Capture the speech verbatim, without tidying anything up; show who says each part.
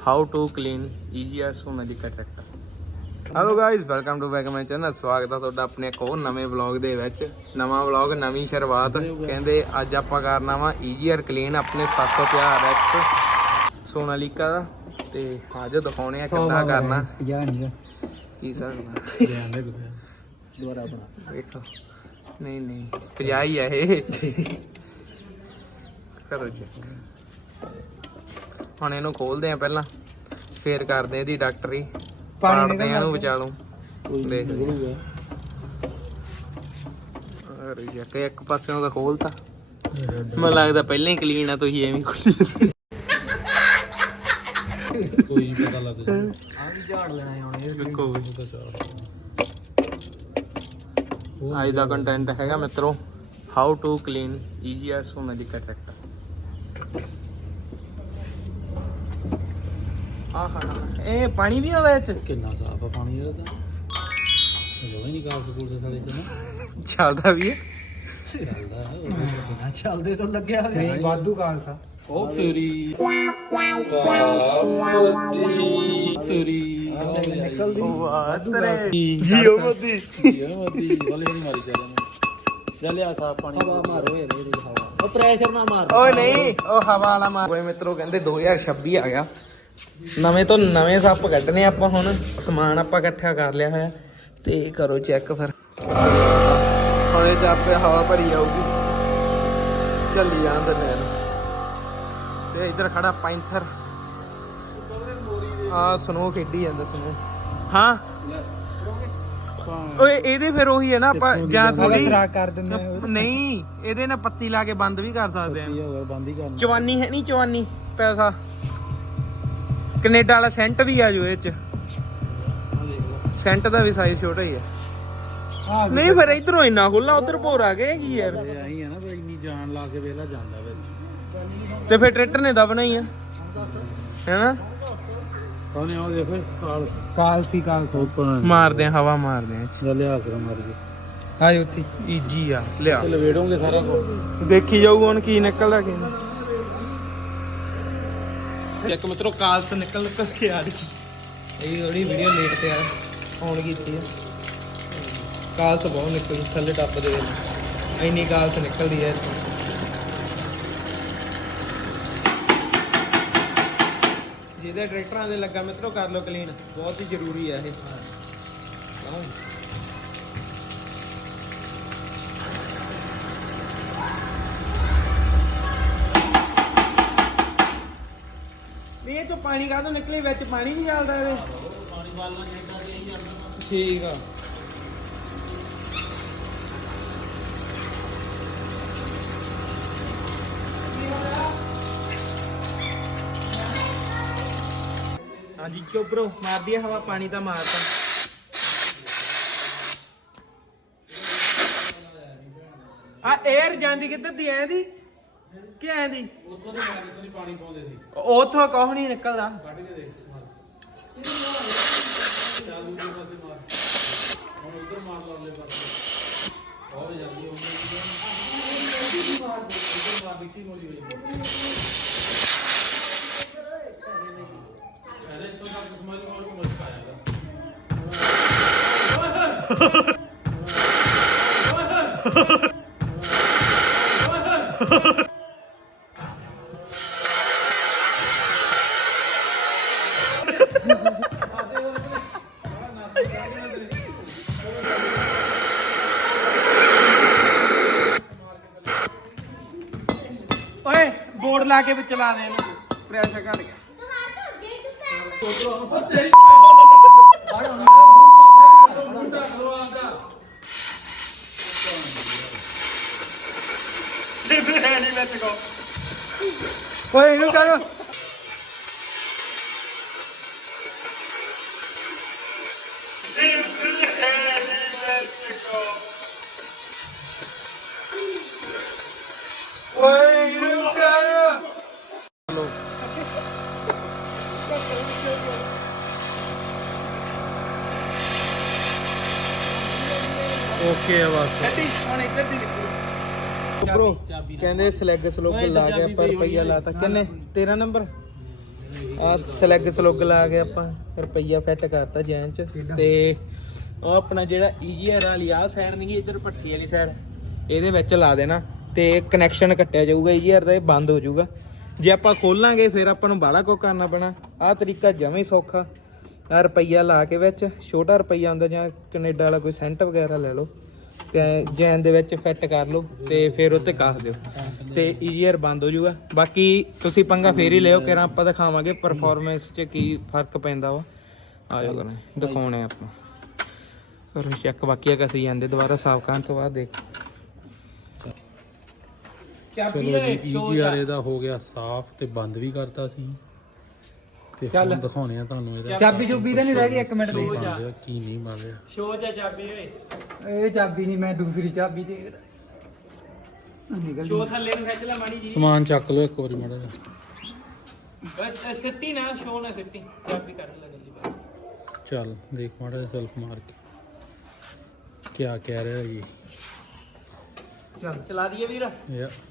Speaker 1: How to clean easier Sonalika tractor. Hello guys, welcome to back my channel. ਸਵਾਗਤ ਹੈ ਤੁਹਾਡਾ ਆਪਣੇ ਇੱਕ ਹੋਰ ਨਵੇਂ ਵਲੌਗ ਦੇ ਵਿੱਚ। ਨਵਾਂ ਵਲੌਗ, ਨਵੀਂ ਸ਼ੁਰੂਆਤ। ਕਹਿੰਦੇ ਅੱਜ ਆਪਾਂ ਕਰਨਾ ਵਾ ਈਜ਼ੀਅਰ ਕਲੀਨ ਆਪਣੇ ਸੱਤ ਸੌ ਪੰਜਾਹ ਆਰ ਐਕਸ ਸੋਨਾਲੀਕਾ ਦਾ। ਤੇ ਅੱਜ ਦਿਖਾਉਣੇ ਆ ਕਿੱਦਾਂ ਕਰਨਾ ਕੀ ਸਕਦਾ
Speaker 2: ਦੁਬਾਰਾ ਬਣਾ
Speaker 1: ਵੇਖੋ। ਨਹੀਂ ਨਹੀਂ ਪੰਜਾਹ ਹੀ ਆ ਇਹ। ਕਰੋ ਜੀ, ਹੁਣ ਇਹਨੂੰ ਖੋਲਦੇ ਆ ਪਹਿਲਾਂ, ਫੇਰ ਕਰਦੇ ਇਹਦੀ ਡਾਕਟਰੀ, ਪਾੜਦੇ ਆ ਇਹਨੂੰ ਵਿਚਾਲੋਂ। ਦੇਖ ਕਿ ਇੱਕ ਪਾਸਿਓਂ ਤਾਂ ਖੋਲਤਾ, ਮੈਨੂੰ ਲੱਗਦਾ ਪਹਿਲਾਂ ਹੀ ਕਲੀਨ ਆ, ਤੁਸੀਂ ਐਵੇਂ ਖੋਲੀ
Speaker 2: ਕੋਈ ਨਹੀਂ ਪਤਾ ਲੱਗ ਜਾ। ਆ ਵੀ ਝਾੜ ਲੈਣਾ ਹੁਣ ਇਹ
Speaker 1: ਦੇਖੋ। ਅੱਜ ਦਾ ਕੰਟੈਂਟ ਹੈਗਾ ਮਿੱਤਰੋ, how to clean easier Sonalika tractor. ਆਹਾ, ਇਹ ਪਾਣੀ ਵੀ ਆਉਂਦਾ ਇਹ ਚ?
Speaker 2: ਕਿੰਨਾ ਸਾਫ ਆ ਪਾਣੀ ਇਹਦਾ ਤਾਂ। ਲੋਈ ਨਹੀਂ ਕਾਲ ਸਕੂਲ ਦੇ ਸਾਲੇ ਚ ਨਾ
Speaker 1: ਚੱਲਦਾ ਵੀ ਹੈ।
Speaker 2: ਚੱਲਦਾ ਉਹ ਚੱਲਦੇ ਤਾਂ ਲੱਗਿਆ ਨਹੀਂ ਵਾਧੂ ਕਾਲਸਾ। ਉਹ ਤੇਰੀ ਤੇਰੀ ਨਿਕਲਦੀ
Speaker 1: ਵਾਹ ਤੇਰੇ ਜੀਓ ਮੋਦੀ
Speaker 2: ਜੀਓ ਮੋਦੀ ਵਾਲੇ ਨਹੀਂ ਮਾਰੀ ਚੱਲਣ। ਚੱਲ ਆ ਸਾਫ ਪਾਣੀ ਹਵਾ ਮਾਰੋ ਯਾਰ ਇਹਦੀ ਹਵਾ। ਉਹ ਪ੍ਰੈਸ਼ਰ ਨਾ ਮਾਰ।
Speaker 1: ਓਏ ਨਹੀਂ, ਉਹ ਹਵਾ ਵਾਲਾ ਮਾਰ। ਓਏ ਮਿੱਤਰੋ ਕਹਿੰਦੇ ਦੋ ਹਜ਼ਾਰ ਛੱਬੀ ਆ ਗਿਆ, ਨਵੇਂ ਤੋਂ ਨਵੇਂ ਸੱਪ ਕੱਢਣੇ ਆਪਾਂ। ਹੁਣ ਸਮਾਨ ਆਪਾਂ ਇਕੱਠਾ ਕਰ ਲਿਆ ਹੋਇਆ ਤੇ ਕਰੋ ਚੈੱਕ। ਫਿਰ ਹੁਣ ਇਹ ਚ ਆਪੇ ਹਵਾ ਭਰੀ ਜਾਊਗੀ, ਚੱਲੀ ਜਾਂਦੇ ਨੇ। ਤੇ ਇੱਧਰ ਖੜਾ ਪੈਂਥਰ, ਆ ਸਨੋ ਖੇਡੀ ਜਾਂਦਾ ਸਨੋ। ਹਾਂ ਓਏ ਇਹਦੇ ਫਿਰ ਉਹੀ ਹੈ ਨਾ, ਆਪਾਂ ਜਾਂ ਥੋੜੀ
Speaker 2: ਕਰ ਦਿੰਦੇ
Speaker 1: ਨਹੀਂ, ਇਹਦੇ ਨਾਲ ਪੱਤੀ ਲਾ ਕੇ ਬੰਦ ਵੀ ਕਰ ਸਕਦੇ ਆ।
Speaker 2: ਬੰਦ ਹੀ ਕਰਨਾ।
Speaker 1: ਚਵਾਨੀ ਹੈ ਨਹੀਂ, ਚਵਾਨੀ ਪੈਸਾ ਕੈਨੇਡਾ ਵਾਲਾ ਸੈਂਟ ਵੀ ਆ ਜੋ ਇਹ ਚ। ਸੈਂਟ ਦਾ ਵੀ ਸਾਈਜ਼ ਛੋਟਾ ਹੀ ਆ। ਨਹੀਂ ਫਿਰ ਇਧਰੋਂ ਇੰਨਾ ਖੁੱਲਾ, ਉਧਰ ਭੋਰ ਆ ਗਏ ਕੀ ਯਾਰ।
Speaker 2: ਇਹ ਆਹੀ ਹੈ ਨਾ ਵੀ ਇੰਨੀ ਜਾਨ ਲਾ ਕੇ ਵੇਲਾ ਜਾਂਦਾ ਵਿੱਚ।
Speaker 1: ਤੇ ਫਿਰ ਟਰੈਕਟਰ ਨੇ ਦਬਣਾ ਹੀ ਆ, ਹੈਨਾ।
Speaker 2: ਉਹਨੇ ਉਹ ਦੇਖੋ ਕਾਲ ਕਾਲ ਸੀ ਕਾਲ ਸੋਪਣ
Speaker 1: ਮਾਰਦੇ ਆ, ਹਵਾ ਮਾਰਦੇ ਆ।
Speaker 2: ਚੱਲ ਆ ਕਰ ਮਾਰ ਕੇ
Speaker 1: ਆ ਉੱਥੇ ਈਜੀ ਆ, ਲਿਆ
Speaker 2: ਲਵੇੜੋਂਗੇ ਸਾਰਾ ਕੁਝ।
Speaker 1: ਦੇਖੀ ਜਾਊ ਹੁਣ ਕੀ ਨਿਕਲਦਾ ਕੀ ਨਹੀਂ। ਇੱਕ ਮਿੱਤਰੋ ਕਾਲਸ ਨਿਕਲ ਨਿਕਲ ਕੇ ਆ ਰਹੀ। ਇਹ ਥੋੜੀ ਵੀਡੀਓ ਲੇਟ ਤੇ ਆ ਆਨ ਕੀਤੀ ਆ। ਕਾਲਸ ਬਹੁਤ ਨਿਕਲਦੀ ਥੱਲੇ ਟੱਪ ਦੇ ਵਿੱਚ, ਇੰਨੀ ਕਾਲਸ ਨਿਕਲਦੀ ਹੈ। ਜਿਹਦੇ ਟਰੈਕਟਰਾਂ ਦੇ ਲੱਗਾ ਮਿੱਤਰੋ ਕਰ ਲਓ ਕਲੀਨ, ਬਹੁਤ ਹੀ ਜ਼ਰੂਰੀ ਆ ਇਹ। ਇਹ ਚੋਂ ਪਾਣੀ ਕਾਹਤੋਂ ਨਿਕਲੇ? ਵਿੱਚ ਪਾਣੀ ਨਹੀਂ ਚੱਲਦਾ ਇਹਦੇ? ਠੀਕ ਆ। ਹਾਂਜੀ ਚੋਪਰੋ ਮਾਰਦੀ ਹਵਾ, ਪਾਣੀ ਤਾਂ ਮਾਰਤਾ। ਆ 에ਅਰ ਜਾਂਦੀ ਕਿੱਧਰ ਦੀ? ਐ ਦੀ ਕਿ ਐ ਦੀ? ਉੱਥੋਂ ਤੋਂ ਮਾਰ, ਪਾਣੀ ਪਾਉਂਦੇ ਸੀ ਉੱਥੋਂ ਕੁਛ ਨਹੀਂ ਨਿਕਲਦਾ। ਕੱਢ ਕੇ ਦੇਖ ਚੱਲ ਦੂਜੇ ਪਾਸੇ ਮਾਰ, ਹੁਣ ਉਧਰ ਮਾਰ ਲਾ ਲੈ ਪਾਸੇ। ਬਹੁਤ ਜਲਦੀ ਹੋ ਗਈ ਮਾਰ ਦੇ, ਉਧਰ ਮਾਰ ਦਿੱਤੀ ਮੋਲੀ ਹੋਈ। ਅਰੇ ਤੋਂ ਤੱਕ ਸਮਝ ਲਓ ਕਿ ਮਜ਼ਾ ਆਏਗਾ। ਓਏ ਬੋਰਡ ਲਾ ਕੇ ਵਿੱਚ ਚਲਾ ਦੇ ਇਹਨੂੰ, ਪ੍ਰੈਸ਼ਰ ਘਟ ਗਿਆ। ਓਏ ਇਹਨੂੰ ਕਰ। ਓਏ ਇਹਨੂੰ ਕਰ। ਓਕੇ ਆ ਬਸ। ਹੁਣ ਇੱਧਰ ਦੀ ਬ్రో ਕਹਿੰਦੇ ਸਲੈਗ ਸਲੋਗ ਲਾ ਕੇ ਆਪਾਂ ਰੁਪਈਆ ਲਾਤਾ। ਕਿੰਨੇ? ਤੇਰਾਂ ਨੰਬਰ ਆ ਸਲੈਗ ਸਲੁੱਗ ਲਾ ਕੇ ਆਪਾਂ ਰੁਪਈਆ ਫਿੱਟ ਕਰਤਾ ਜੈਨ ਚ। ਤੇ ਉਹ ਆਪਣਾ ਜਿਹੜਾ ਈਜੀਆਰ ਵਾਲੀ ਆਹ ਸਾਈਡ ਨਹੀਂ ਇੱਧਰ ਭੱਠੀ ਵਾਲੀ ਸਾਈਡ ਇਹਦੇ ਵਿੱਚ ਲਾ ਦੇਣਾ ਤੇ ਕਨੈਕਸ਼ਨ ਕੱਟਿਆ ਜਾਊਗਾ ਈਜੀਆਰ ਦਾ, ਇਹ ਬੰਦ ਹੋ ਜਾਊਗਾ। ਜੇ ਆਪਾਂ ਖੋਲਾਂਗੇ ਫਿਰ ਆਪਾਂ ਨੂੰ ਬਾਹਲਾ ਕੁਝ ਕਰਨਾ ਪੈਣਾ। ਆਹ ਤਰੀਕਾ ਜਮਾਂ ਹੀ ਸੌਖਾ। ਆ ਰੁਪਈਆ ਲਾ ਕੇ ਵਿੱਚ ਛੋਟਾ ਰੁਪਈਆ ਹੁੰਦਾ ਜਾਂ ਕੈਨੇਡਾ ਵਾਲਾ ਕੋਈ ਸੈਂਟ ਵਗੈਰਾ ਲੈ ਲਓ ਤੇ ਜੈਨ ਦੇ ਵਿੱਚ ਫਿੱਟ ਕਰ ਲਓ ਤੇ ਫਿਰ ਉੱਤੇ ਕੱਸ ਦਿਓ ਤੇ ਈਜੀਆਰ ਬੰਦ ਹੋ ਜਾਊਗਾ। ਬਾਕੀ ਤੁਸੀਂ ਪੰਗਾ ਫੇਰ ਹੀ ਲਿਓ ਕਿ ਆਪਾਂ ਦਿਖਾਵਾਂਗੇ ਪਰਫਾਰਮੈਂਸ 'ਚ ਕੀ ਫਰਕ ਪੈਂਦਾ ਵਾ। ਆ ਜਾਓ ਕਰਾਂ ਦਿਖਾਉਣੇ ਆਪਾਂ ਕਰੋ ਚੈੱਕ। ਬਾਕੀ ਆ ਕਸੀ ਜਾਂਦੇ ਦੁਬਾਰਾ ਸਾਫ਼ ਕਰਨ ਤੋਂ ਬਾਅਦ ਦੇਖ।
Speaker 2: ਚਲੋ ਜੀ ਈਜੀਆਰ ਇਹਦਾ ਹੋ ਗਿਆ ਸਾਫ਼ ਤੇ ਬੰਦ ਵੀ ਕਰਤਾ ਸੀ ਤੇ ਹੁਣ ਦਿਖਾਉਣੇ ਆ ਤੁਹਾਨੂੰ ਇਹਦਾ
Speaker 3: ਚਾਬੀ ਚੁੱਬੀ ਤਾਂ ਨਹੀਂ ਰਹਿ ਗਈ। ਇੱਕ ਮਿੰਟ ਦੇ
Speaker 2: ਕੀ ਨਹੀਂ ਬਣ ਰਿਹਾ
Speaker 1: ਸ਼ੋਅ ਚ ਚਾਬੀ ਓਏ।
Speaker 3: ਇਹ ਚਾਬੀ ਨਹੀਂ, ਮੈਂ ਦੂਸਰੀ ਚਾਬੀ ਦੇਖਦਾ। ਨਿਕਲ
Speaker 1: ਸ਼ੋਅ ਥੱਲੇ ਨੂੰ ਖਿੱਚ ਲੈ ਮਾੜੀ ਜੀ।
Speaker 2: ਸਮਾਨ ਚੱਕ ਲਓ ਇੱਕ ਵਾਰੀ ਮਾੜਾ ਜਿਹਾ।
Speaker 1: ਬਸ ਸਿੱਟੀ ਨਾ ਸ਼ੋਅ ਨਾ ਸਿੱਟੀ ਚਾਬੀ ਕੱਢ ਲੈ ਜਲਦੀ ਬਾਹਰ।
Speaker 2: ਚੱਲ ਦੇਖ ਮਾੜਾ ਜਿਹਾ ਸੈਲਫ ਮਾਰ ਕੇ ਕਿਆ ਕਹਿ ਰਿਹਾ ਜੀ।
Speaker 1: ਚਲਾ ਦਈਏ ਵੀਰ।
Speaker 2: ਯਾ